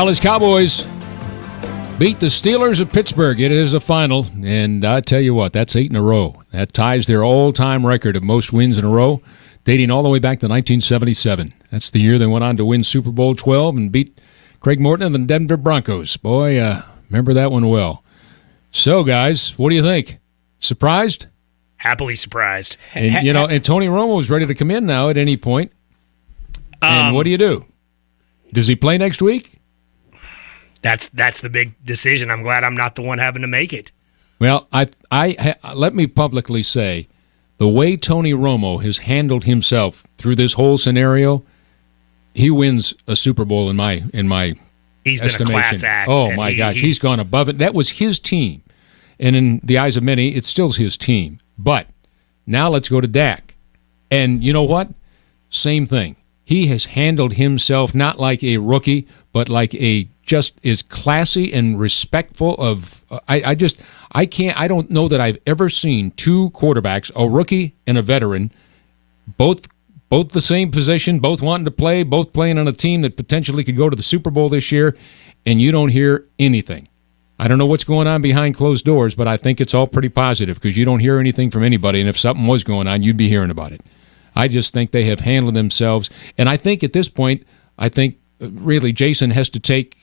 Dallas Cowboys beat the Steelers of Pittsburgh. It is a final, and I tell you what, that's 8 in a row. That ties their all-time record of most wins in a row, dating all the way back to 1977. That's the year they went on to win Super Bowl 12 and beat Craig Morton and the Denver Broncos. Boy, remember that one well. So, guys, what do you think? Surprised? Happily surprised. And, and Tony Romo is ready to come in now at any point. And what do? Does he play next week? That's the big decision. I'm glad I'm not the one having to make it. Well, let me publicly say, the way Tony Romo has handled himself through this whole scenario, he wins a Super Bowl in my He's estimation. Been a class act. Oh my gosh, he's gone above it. That was his team, and in the eyes of many, it's still his team. But now let's go to Dak, and you know what? Same thing. He has handled himself not like a rookie, but like just is classy and respectful of. I don't know that I've ever seen two quarterbacks, a rookie and a veteran, both the same position, both wanting to play, both playing on a team that potentially could go to the Super Bowl this year, and you don't hear anything. I don't know what's going on behind closed doors, but I think it's all pretty positive because you don't hear anything from anybody, and if something was going on, you'd be hearing about it. I just think they have handled themselves. And I think at this point, really Jason has to take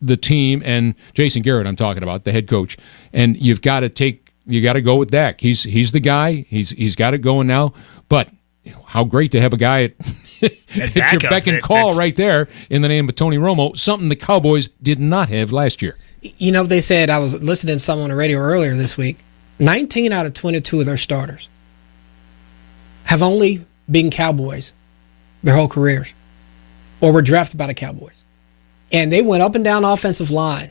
the team, and Jason Garrett I'm talking about, the head coach, and you got to go with Dak. He's the guy. He's got it going now. But how great to have a guy at your beck and call right there in the name of Tony Romo, something the Cowboys did not have last year. They said, I was listening to someone on the radio earlier this week, 19 out of 22 of their starters have only been Cowboys their whole careers or were drafted by the Cowboys. And they went up and down the offensive line.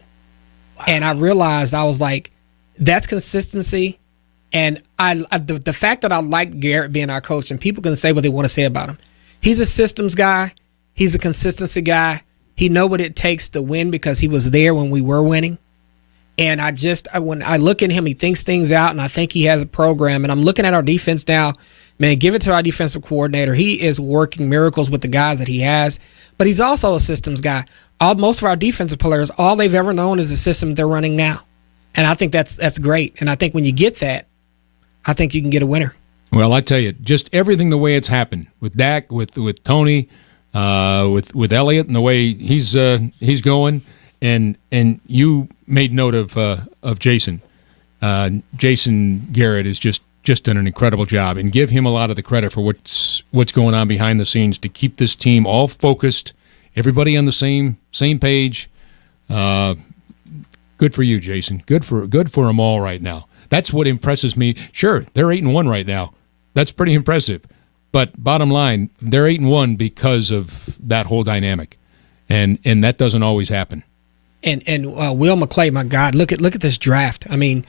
Wow. And I realized, I was like, that's consistency. And the fact that I like Garrett being our coach, and people can say what they want to say about him. He's a systems guy. He's a consistency guy. He knows what it takes to win because he was there when we were winning. And when I look at him, he thinks things out, and I think he has a program. And I'm looking at our defense now. Man, give it to our defensive coordinator. He is working miracles with the guys that he has, but he's also a systems guy. Most of our defensive players, all they've ever known is the system they're running now. And I think that's great. And I think when you get that, I think you can get a winner. Well, I tell you, just everything the way it's happened with Dak, with Tony, with Elliott, and the way he's going, and you made note of Jason. Jason Garrett is just done an incredible job, and give him a lot of the credit for what's going on behind the scenes to keep this team all focused, everybody on the same page. Good for you, Jason. Good for them all right now. That's what impresses me. Sure, they're 8-1 right now. That's pretty impressive. But bottom line, they're 8-1 because of that whole dynamic, and that doesn't always happen. And Will McClay, my God, look at this draft. I mean,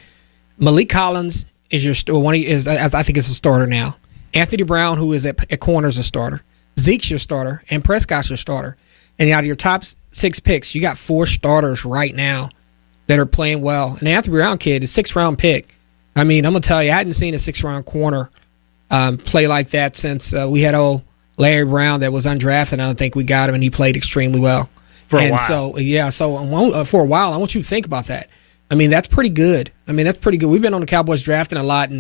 Malik Collins is I think is a starter now. Anthony Brown, who is at corner, is a starter. Zeke's your starter, and Prescott's your starter. And out of your top 6 picks, you got 4 starters right now that are playing well. And the Anthony Brown kid is a 6th-round pick. I mean, I'm going to tell you, I hadn't seen a 6th-round corner play like that since we had old Larry Brown that was undrafted, and I don't think we got him, and he played extremely well. For a while. So for a while, I want you to think about that. I mean, that's pretty good. We've been on the Cowboys drafting a lot,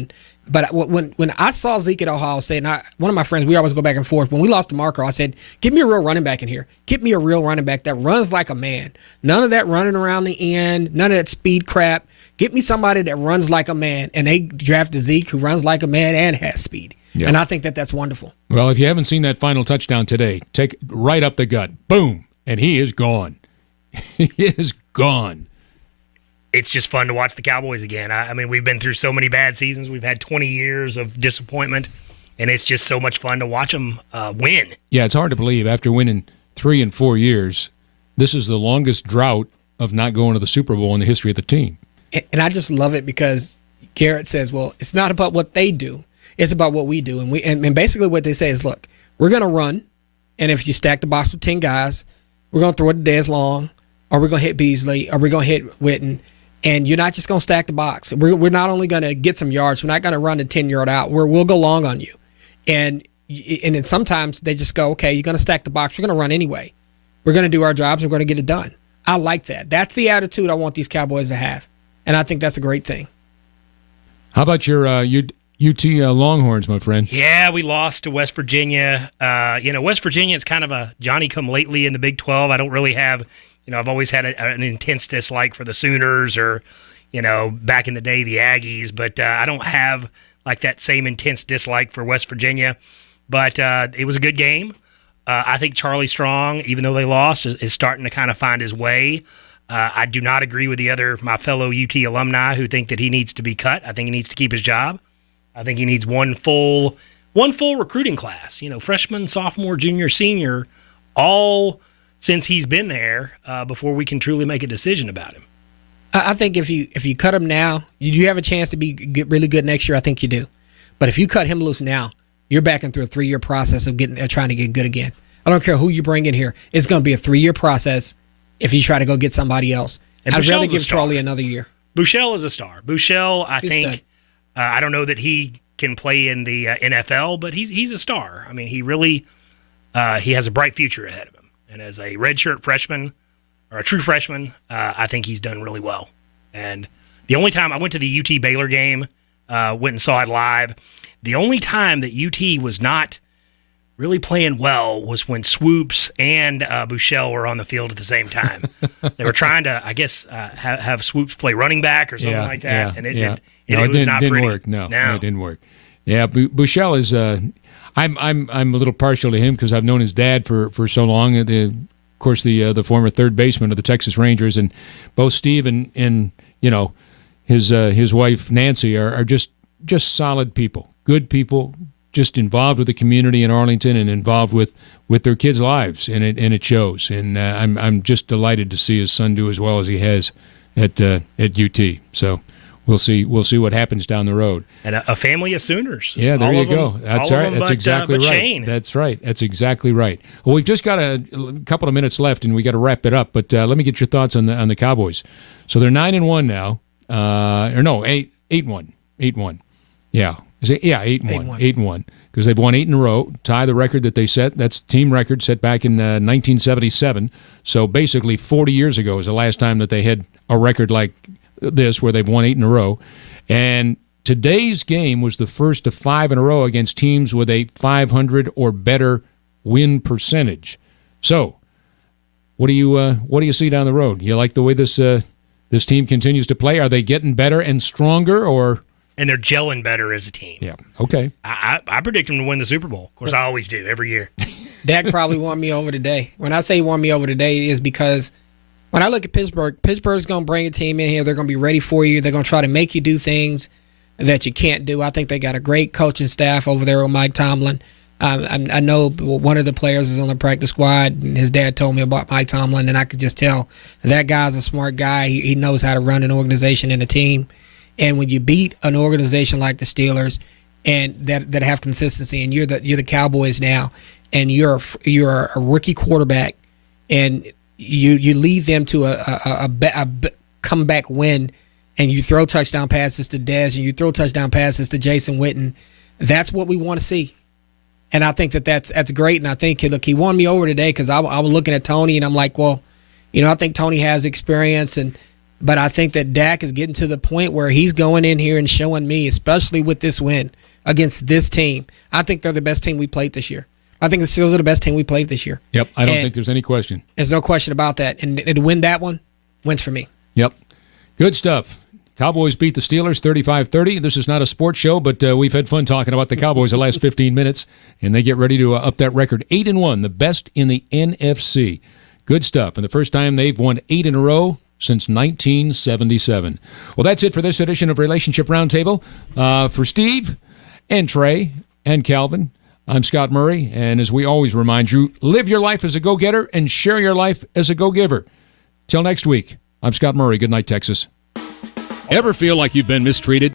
but when I saw Zeke at Ohio State, and one of my friends, we always go back and forth. When we lost to Marco, I said, "Give me a real running back in here. Get me a real running back that runs like a man. None of that running around the end. None of that speed crap. Get me somebody that runs like a man." And they drafted Zeke, who runs like a man and has speed. Yep. And I think that's wonderful. Well, if you haven't seen that final touchdown today, take right up the gut, boom, and he is gone. He is gone. It's just fun to watch the Cowboys again. I mean, we've been through so many bad seasons. We've had 20 years of disappointment, and it's just so much fun to watch them win. Yeah, it's hard to believe after winning 3 and 4 years, this is the longest drought of not going to the Super Bowl in the history of the team. And I just love it because Garrett says, well, it's not about what they do. It's about what we do. And basically what they say is, look, we're going to run, and if you stack the box with 10 guys, we're going to throw it to Dez Long, or we're going to hit Beasley, or we're going to hit Witten. And you're not just going to stack the box. We're not only going to get some yards. We're not going to run the 10-yard out. We'll go long on you. And then sometimes they just go, okay, you're going to stack the box. We're going to run anyway. We're going to do our jobs. We're going to get it done. I like that. That's the attitude I want these Cowboys to have, and I think that's a great thing. How about your UT Longhorns, my friend? Yeah, we lost to West Virginia. West Virginia is kind of a Johnny-come-lately in the Big 12. I don't really have, I've always had an intense dislike for the Sooners or, back in the day, the Aggies. But I don't have, like, that same intense dislike for West Virginia. But it was a good game. I think Charlie Strong, even though they lost, is starting to kind of find his way. I do not agree with my fellow UT alumni who think that he needs to be cut. I think he needs to keep his job. I think he needs one full recruiting class. Freshman, sophomore, junior, senior, all since he's been there before we can truly make a decision about him. I think if you cut him now, you do have a chance to get really good next year. I think you do. But if you cut him loose now, you're backing through a 3-year process of trying to get good again. I don't care who you bring in here. It's going to be a 3-year process if you try to go get somebody else. And I'd rather Bouchel's give Charlie another year. Bouchel is a star. Bouchel, I think, I don't know that he can play in the NFL, but he's a star. I mean, he really he has a bright future ahead of him. And as a redshirt freshman or a true freshman, I think he's done really well. And the only time I went to the UT Baylor game, went and saw it live, the only time that UT was not really playing well was when Swoops and Bouchel were on the field at the same time. They were trying to, I guess, have Swoops play running back or something like that, and it didn't work. No, it didn't work. Yeah, Bouchel is. I'm a little partial to him because I've known his dad for so long. Of course, the former third baseman of the Texas Rangers, and both Steve and his wife Nancy are just solid people, good people, just involved with the community in Arlington and involved with their kids' lives, and it shows. And I'm just delighted to see his son do as well as he has at UT. So we'll see what happens down the road. And a family of Sooners. Yeah, there you go. That's right. That's exactly right. Shane. That's right. That's exactly right. Well, we've just got a couple of minutes left, and we got to wrap it up. But let me get your thoughts on the Cowboys. So they're 9-1 now, 8-1. 8-1. Yeah. 8-1. 8-1. Because they've won 8 in a row, tie the record that they set. That's team record set back in 1977. So basically 40 years ago is the last time that they had a record like this where they've won 8 in a row. And today's game was the first of 5 in a row against teams with a 500 or better win percentage. So what do you see down the road? You like the way this team continues to play? Are they getting better and stronger, or? And they're gelling better as a team. Yeah. Okay. I predict them to win the Super Bowl. Of course, I always do every year. Dak probably won me over today. When I say won me over today is because when I look at Pittsburgh's going to bring a team in here. They're going to be ready for you. They're going to try to make you do things that you can't do. I think they got a great coaching staff over there with Mike Tomlin. I know one of the players is on the practice squad, and his dad told me about Mike Tomlin, and I could just tell that guy's a smart guy. He knows how to run an organization and a team. And when you beat an organization like the Steelers, and that have consistency, and you're the Cowboys now, and you're a rookie quarterback, and you lead them to a comeback win, and you throw touchdown passes to Dez, and you throw touchdown passes to Jason Witten, that's what we want to see. And I think that's great. And I think, look, he won me over today because I was looking at Tony, and I'm like, well, I think Tony has experience, but I think that Dak is getting to the point where he's going in here and showing me, especially with this win against this team. I think they're the best team we played this year. I think the Steelers are the best team we played this year. Yep, I don't think there's any question. There's no question about that. And to win that one, wins for me. Yep. Good stuff. Cowboys beat the Steelers 35-30. This is not a sports show, but we've had fun talking about the Cowboys the last 15 minutes, and they get ready to up that record. 8-1, the best in the NFC. Good stuff. And the first time they've won 8 in a row since 1977. Well, that's it for this edition of Relationship Roundtable. For Steve and Trey and Calvin, I'm Scott Murray, and as we always remind you, live your life as a go-getter and share your life as a go-giver. Till next week, I'm Scott Murray. Good night, Texas. Ever feel like you've been mistreated?